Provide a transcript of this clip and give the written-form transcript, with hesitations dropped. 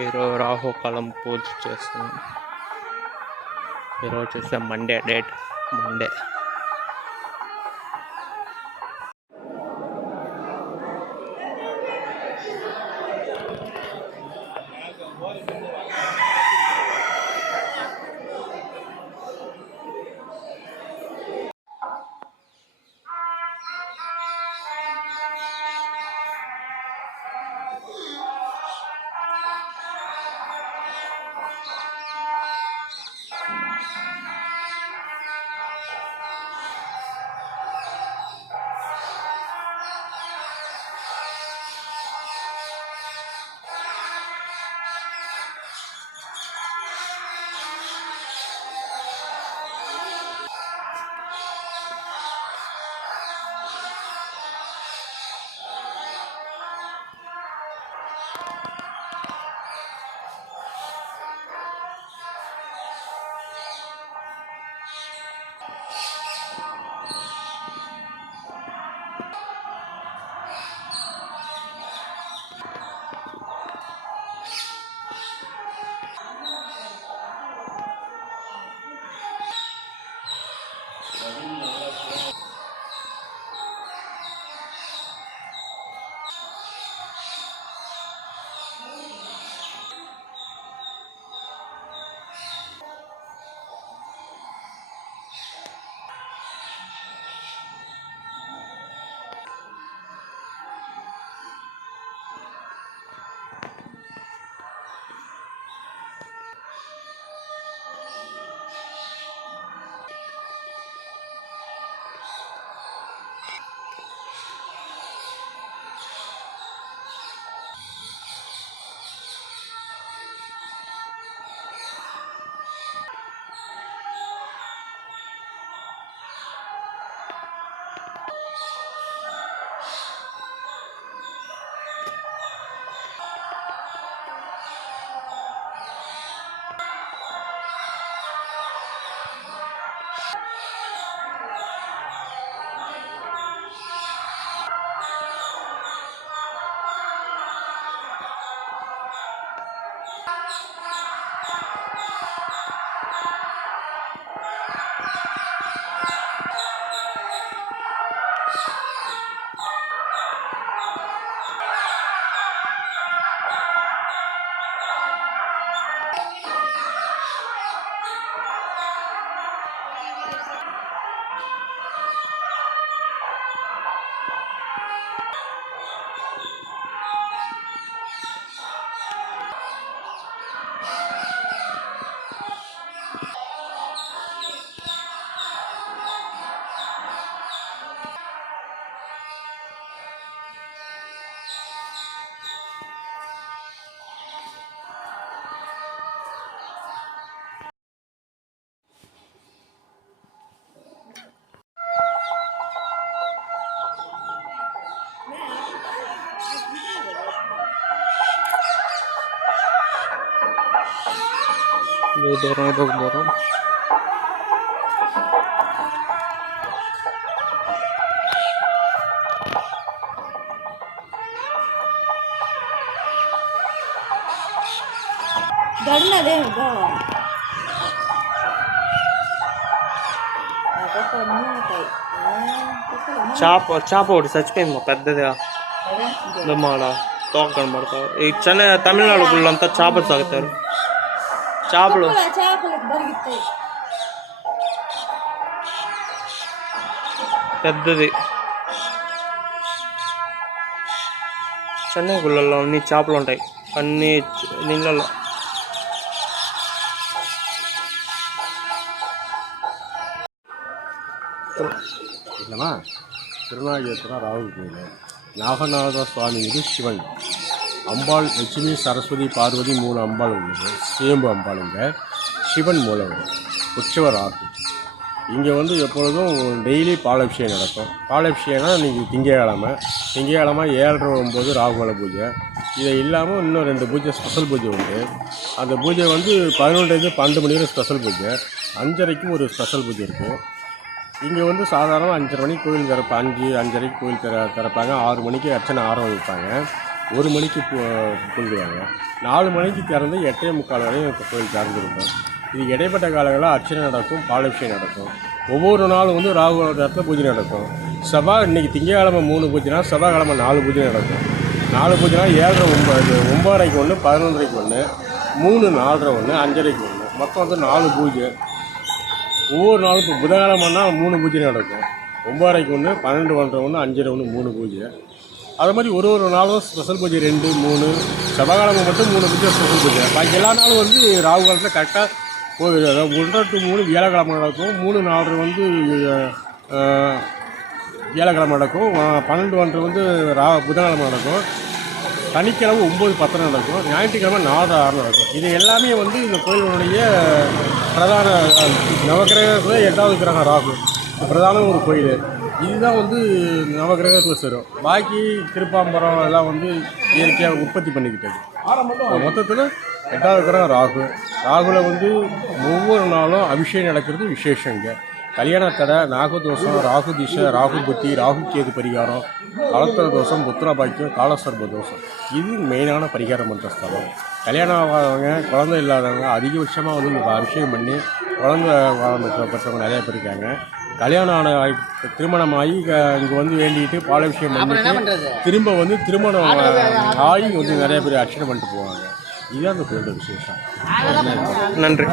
ఈరోజు రాహుకాలం పూజ చేస్తున్నాం. ఈరోజు చూస్తే మండే డేట్ మండే. ఇది దూరం ఇది ఒక దూరం. చేప ఒకటి చచ్చిపోయింది పెద్దదిగా దుమ్మాడ తోక కనబడతావు. ఈ తమిళనాడు గుళ్ళంతా చేపలు సాగుతారు. చేపలు పెద్దది చెన్నై గుళ్ళల్లో అన్ని చేపలు ఉంటాయి. అన్ని నీళ్ళలో திருநாகேஸ்வரம் ராகுல் கோயில். நாகநாத சுவாமி இது சிவன். அம்பாள் லட்சுமி சரஸ்வதி பார்வதி 3 அம்பாள் உள்ளது. சேம்பு அம்பாளுங்க. சிவன் மூலவர் உற்சவர் ஆகும். இங்கே எப்பொழுதும் டெய்லி பாலாபிஷேகம் நடக்கும். பாலாபிஷேகம்னா இன்றைக்கி திங்கக்கிழமை 7:30 ராகுகால பூஜை. இதை இல்லாமல் இன்னும் 2 பூஜை ஸ்பெஷல் பூஜை உண்டு. அந்த பூஜை 11 12 மணி வரை ஸ்பெஷல் பூஜை. 5:30க்கு ஒரு ஸ்பெஷல் பூஜை இருக்குது. இங்கே சாதாரணமாக 5:30 மணிக்கு கோயில் திறப்பாங்க. 5:30க்கு கோயில் திறப்பாங்க. 6 மணிக்கு அர்ச்சனை ஆரம்பிப்பாங்க. 1 மணிக்கு பூண்டுவாங்க. 4 மணிக்கு திறந்து 8:45 வரையும் இப்போ கோயில் திறந்துருக்கும். இது இடைப்பட்ட காலங்களில் அர்ச்சனை நடக்கும், பாலாபிஷேகம் நடக்கும். ஒவ்வொரு நாளும் வந்து ராகு நேரத்தில் பூஜை நடக்கும். செவ்வாய் இன்றைக்கி திங்கக்கிழமை 3 பூஜைனா செவ்வாய்க்கிழமை 4 பூஜை நடக்கும். 4 பூஜைனா 7:30 9:30க்கு 1 11:30க்கு 1 3 4:30 1 5:30க்கு 1 மொத்தம் வந்து 4 பூஜை. ஒவ்வொரு நாளும் இப்போ புதன்கிழமைனா 3 பூஜை நடக்கும். 9:30க்கு 1 12 1 5:30 1 3 பூஜை. அது மாதிரி ஒரு நாளும் ஸ்பெஷல் பூஜை 2 3 செவ்வாய்க்கிழமை மட்டும் 3 பூஜை ஸ்பெஷல் பூஜை. பாக்கி எல்லா நாளும் வந்து ராகு காலத்தில் கரெக்டாக கோவில் 1 to 3 வியாழக்கிழமை நடக்கும். 3 4 வந்து வியாழக்கிழமை நடக்கும். 12 1 வந்து புதன்கிழமை நடக்கும். சனிக்கிழமை 9 10 நடக்கும். ஞாயிற்றுக்கிழமை 4 6 நடக்கும். இது எல்லாமே வந்து இந்த கோயிலுடைய பிரதான நவகிரகத்தில் 8வது கிரகம் ராகு, பிரதான ஒரு கோயில். இதுதான் வந்து நவகிரகத்தில் சேரும். பாக்கி திருப்பாம்பரம் எல்லாம் வந்து இயற்கையாக உற்பத்தி பண்ணிக்கிட்டது. மொத்தத்தில் 8வது கிரகம் ராகு. ராகுல வந்து ஒவ்வொரு நாளும் அபிஷேகம் நடக்கிறது விசேஷங்க. கல்யாண தடை, நாகதோஷம், ராகு திசை, ராகு புத்தி, ராகு கேது பரிகாரம், கலத்திர தோஷம், புத்திர பாக்கியம், காலசர்ப தோஷம், இது மெயினான பரிகாரம் பண்ணுற ஸ்தலம். கல்யாணம் ஆகாதவங்க, குழந்தை இல்லாதவங்க அதிகபட்சமாக வந்து இங்கே அபிஷேகம் பண்ணி குழந்தை பெற்றவங்க நிறைய பேர் இருக்காங்க. கல்யாணம் ஆன திருமணமாகி இங்கே வந்து வேண்டிட்டு பாலாபிஷேகம் பண்ணிட்டு திரும்ப வந்து திருமணம் ஆகி வந்து நிறைய பேர் அர்ச்சனை பண்ணிட்டு போவாங்க. இதுதான் அந்த கோயிலோட விசேஷம். நன்றி.